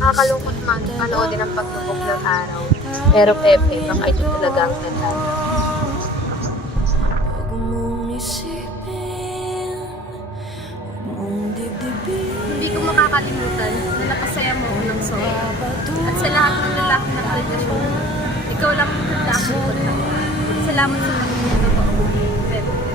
Nakakalungkot man panoodin ang paglubog ng araw. Pero Pepe, baka ito talaga ang tandaan. Hindi ko makakalimutan na napasaya mo ako ng sobra. At sa lahat ng lalaki na kalimutan, ikaw lang ang handa akong kontakin. Salamat sa pagiging totoo. Pepe.